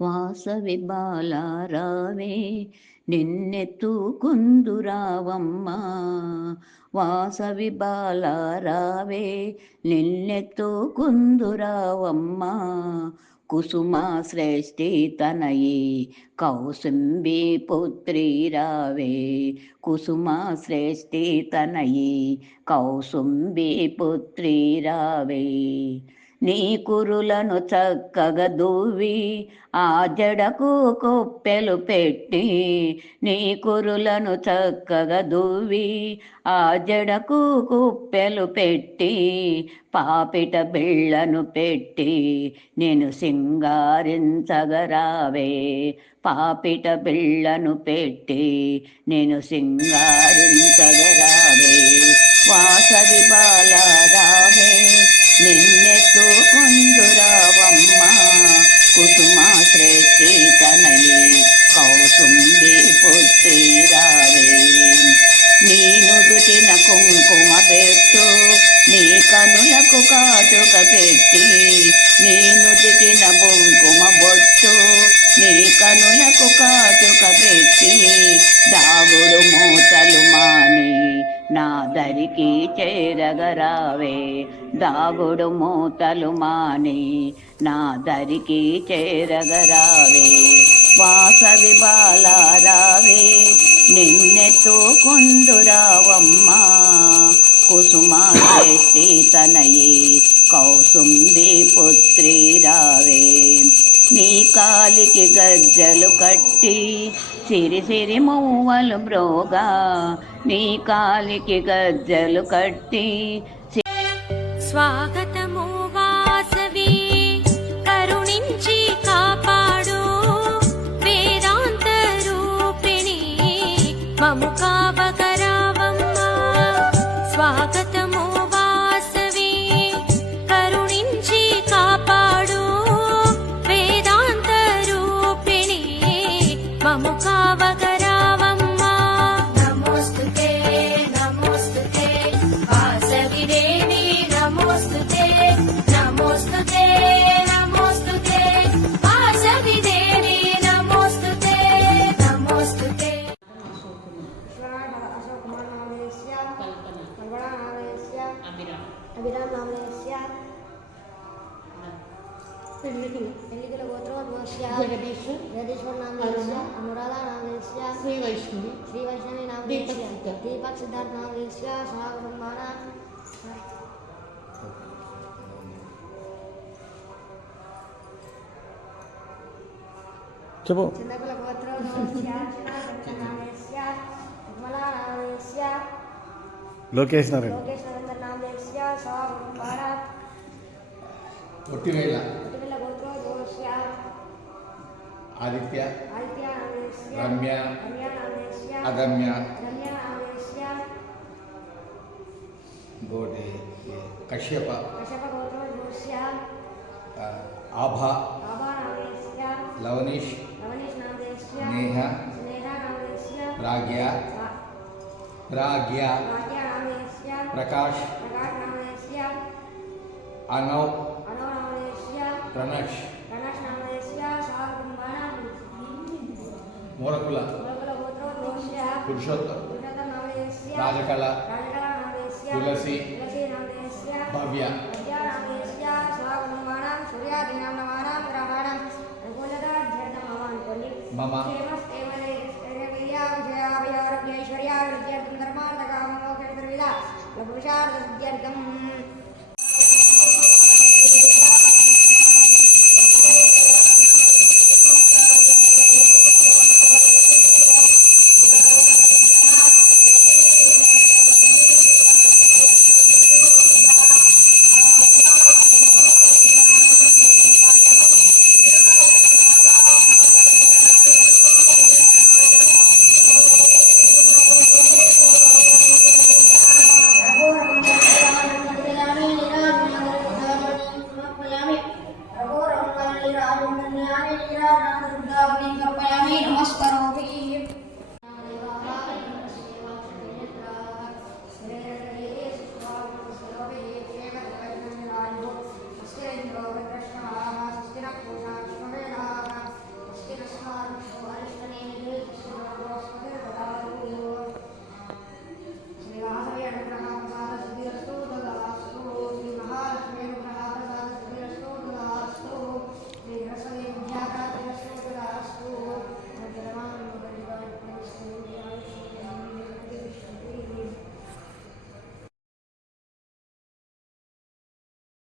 వాసవి బాల రావే నిన్నెత్తుకుందురావమ్మా, వాసవి బాల రావే నిన్నెత్తుకుందురావమ్మా, కుసుమ శ్రేష్ఠి తనయి కౌసుంబి పుత్రి రావే, కుసుమ శ్రేష్ఠి తనయి కౌసుంబి పుత్రి రావే. నీ కురులను చక్కగా దువ్వి ఆ జడకు కొప్పెలు పెట్టి, నీ కురులను చక్కగా దువ్వి ఆ జడకు కుప్పెలు పెట్టి, పాపిట బిళ్ళను పెట్టి నేను సింగారించగరావే, పాపిట బిళ్ళను పెట్టి నేను సింగారించగరావే, వాసవి బాల రావే నిన్నెత్తుకుందురావమ్మా, కుసుమ శ్రేష్ఠి తనయి కౌసుంబి పుత్రి రావే. నీ నుదుటిన కుంకుమ పెట్టు, నీ కనులకు కాటుక పెట్టి, నీ నుదుటిన కుంకుమ బొట్టు, నీ కనులకు కాటుక పెట్టి, దాగుడు మూతలు మాని నా దరికి చేరగరావే, దాగుడు మూతలు మాని నా దరికి చేరగరావే, వాసవి బాల రావే నిన్నెత్తుకుందురావమ్మా, కుసుమ శ్రేష్ఠి తనయి కౌసుంబి పుత్రి రావే. నీ కాలికి గజ్జలు కట్టి సిరి సిరి మువ్వలు బ్రోగా, నీ కాలికి గజ్జలు కట్టి స్వాగతము వాసవి కరుణించి కాపాడు, వేదాంత రూపిణి మము కావగరావమ్మా, స్వాగతము వాసవి కరుణించి కాపాడు, వేదాంత రూపిణి మము కావగరావమ్మా. నమోస్తుతే నమోస్తుతే వాసవి దేవి, నమోస్తుతే నమోస్తుతే నమోస్తుతే వాసవి దేవి, నమోస్తుతే నమోస్తుతే. అభిరామ్ నామేశ్య పెళ్లికల గోత్రోద్భవస్య జగదీశ్వర్ నామేశ్య అనురాధ నామేశ్య శ్రీ వైష్ణవి నామేశ్య దీపక్ సిద్ధార్థ నామేశ్య సహకుటుంబాన చెప్పు. చిన్నకుల గోత్రోద్భవస్య నామేశ్య నిర్మలా నామేశ్య లోకేష్ నారాయణ నరేంద్ర నామేశ్య సహకుటుంబాన ఒట్టివేళ గోత్రోద్భవస్య ఆదిత్య నామేశ్య రమ్య నామేశ్య అగమ్య నామేశ్య ఇంకోటి కశ్యప గోత్రోద్భవస్య ఆభా నామేశ్య లవనీష్ నామేశ్య నేహ నామేశ్య ప్రాగ్య నామేశ్య ప్రకాష్ నామేశ్య అనవ్ నామేశ్య ప్రణష్ నామేశ్య సహకుటుంబాన మూలకుల గోత్రోద్భవస్య పురుషోత్తం నామేశ్య రాజకళ నామేశ్య తులసి నామేశ్య భవ్య నామేశ్య సహకుటుంబానాం సూర్యాదీనాం నమానాం గ్రహాణం అనుకూలతాధ్యర్థమవాన్ కొన్ని మమ విజయారోగ్యైశ్వర్యాభివృద్ధ్యర్థం ధర్మార్థకామమోక్షవిధ పురుషార్థసిద్ధ్యర్థం నమస్కారం.